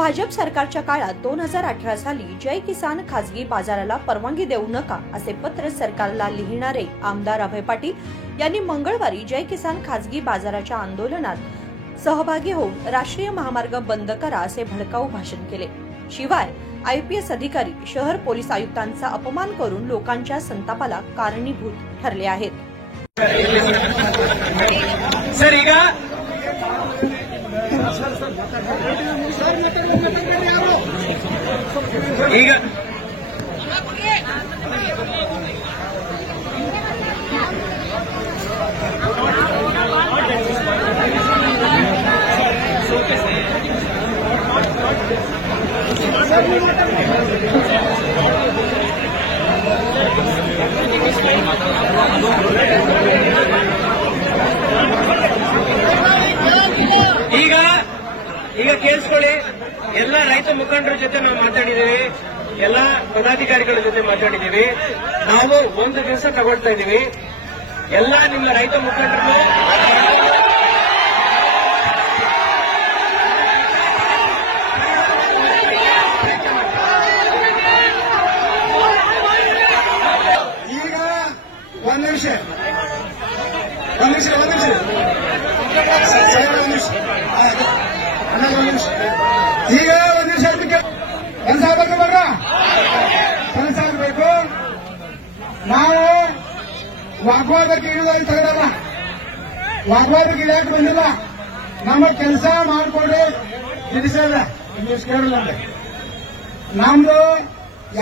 भाजप सरकारच्या काळात 2018 साली जय किसान खासगी बाजाराला परवानगी देऊ नका असे पत्र सरकारला लिहिणारे आमदार अभय पाटील यांनी मंगळवारी जय किसान खासगी बाजाराच्या आंदोलनात सहभागी होऊन राष्ट्रीय महामार्ग बंद करा असे भडकाऊ भाषण केले। शिवाय IPS अधिकारी शहर पोलीस आयुक्तांचा अपमान करून लोकांच्या संतापाला कारणीभूत ठरले आहेत। ಈಗ ಕೇಳಿಸ್ಕೊಳ್ಳಿ, ಎಲ್ಲ ರೈತ ಮುಖಂಡರ ಜೊತೆ ನಾವು ಮಾತಾಡಿದ್ದೀವಿ, ಎಲ್ಲ ಪದಾಧಿಕಾರಿಗಳ ಜೊತೆ ಮಾತಾಡಿದ್ದೀವಿ। ನಾವು ಒಂದು ದಿವಸ ತಗೊಳ್ತಾ ಇದ್ದೀವಿ। ಎಲ್ಲ ನಿಮ್ಮ ರೈತ ಮುಖಂಡರು ಈಗ ಒಂದು ನಿಮಿಷ ಈಗ ಒಂದು ನಿಮಿಷ ಕನಸಾಗಬೇಕು ಬರ್ರ ಕನಸಾಗಬೇಕು। ನಾವು ವಾಗ್ವಾದಕ್ಕೆ ಇಳಿದಾಗಿ ತಗದಲ್ಲ, ವಾಗ್ವಾದಕ್ಕೆ ಇಳಿಯಕ್ಕೆ ಬಂದಿಲ್ಲ। ನಮ್ಮ ಕೆಲಸ ಮಾಡಿಕೊಡಿ ತಿಳಿಸಲ್ಲ, ಇಂಗ್ಲಿಷ್ ಕೇಳಲ್ಲ। ನಮ್ದು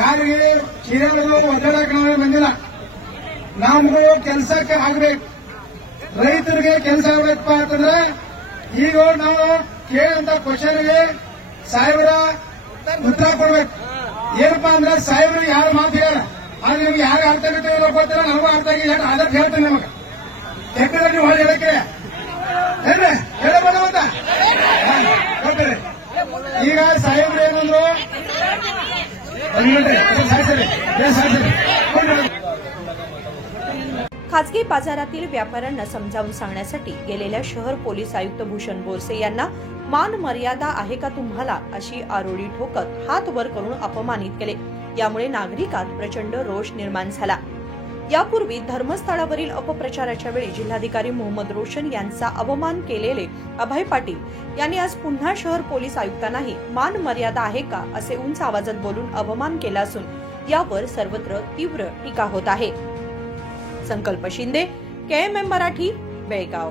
ಯಾರಿಗೆ ಕೇಳಲು ಒದ್ದಾಡಕ್ಕೆ ನಾವೇ ಬಂದಿಲ್ಲ। ನಮ್ದು ಕೆಲಸಕ್ಕೆ ಆಗ್ಬೇಕು, ರೈತರಿಗೆ ಕೆಲಸ ಆಗ್ಬೇಕಪ್ಪ ಅಂತಂದ್ರೆ ಈಗ ನಾವು ಕೇಳಂತ ಕ್ವಶನ್ಗೆ ಸಾಹೇಬರ ಉತ್ತರ ಕೊಡ್ಬೇಕು। ಏನಪ್ಪಾ ಅಂದ್ರೆ ಸಾಹೇಬರು ಯಾರು ಮಾತು ಹೇಳ, ಆದ್ರೆ ನಿಮ್ಗೆ ಯಾರು ಅರ್ಥ ಆಗುತ್ತೆ ಗೊತ್ತಿಲ್ಲ, ನಮಗೂ ಅರ್ಥ ಆಗಿ ಅದಕ್ಕೆ ಹೇಳ್ತೇನೆ ನಮಗೆ ಕೆಟ್ಟದಾಗ ನೀವು ಹೊಳೆ ಹೇಳಕ್ಕೆ ಏನ್ರಿ ಹೇಳಬಹುದು ಅಂತ ಗೊತ್ತಿರಿ। ಈಗ ಸಾಹೇಬ್ರು ಏನಂದ್ರು खासगी बाजारातील व्यापाऱ्यांना समजावून सांगण्यासाठी गेलेल्या शहर पोलीस आयुक्त भूषण बोरसे यांना मान मर्यादा आहे का तुम्हाला अशी आरोळी ठोकत हात वर करून अपमानित केले। यामुळे नागरिकात प्रचंड रोष निर्माण झाला। यापूर्वी धर्मस्थळावरील अपप्रचाराच्या वेळी जिल्हाधिकारी मोहम्मद रोशन यांचा अवमान केलेले अभय पाटील यांनी आज पुन्हा शहर पोलीस आयुक्तांनाही मान मर्यादा आहे का असे उंच आवाजात बोलून अवमान केला असून यावर सर्वत्र तीव्र टीका होत आहे। संकल्प शिंदे, KMM मराठी, बेळगाव।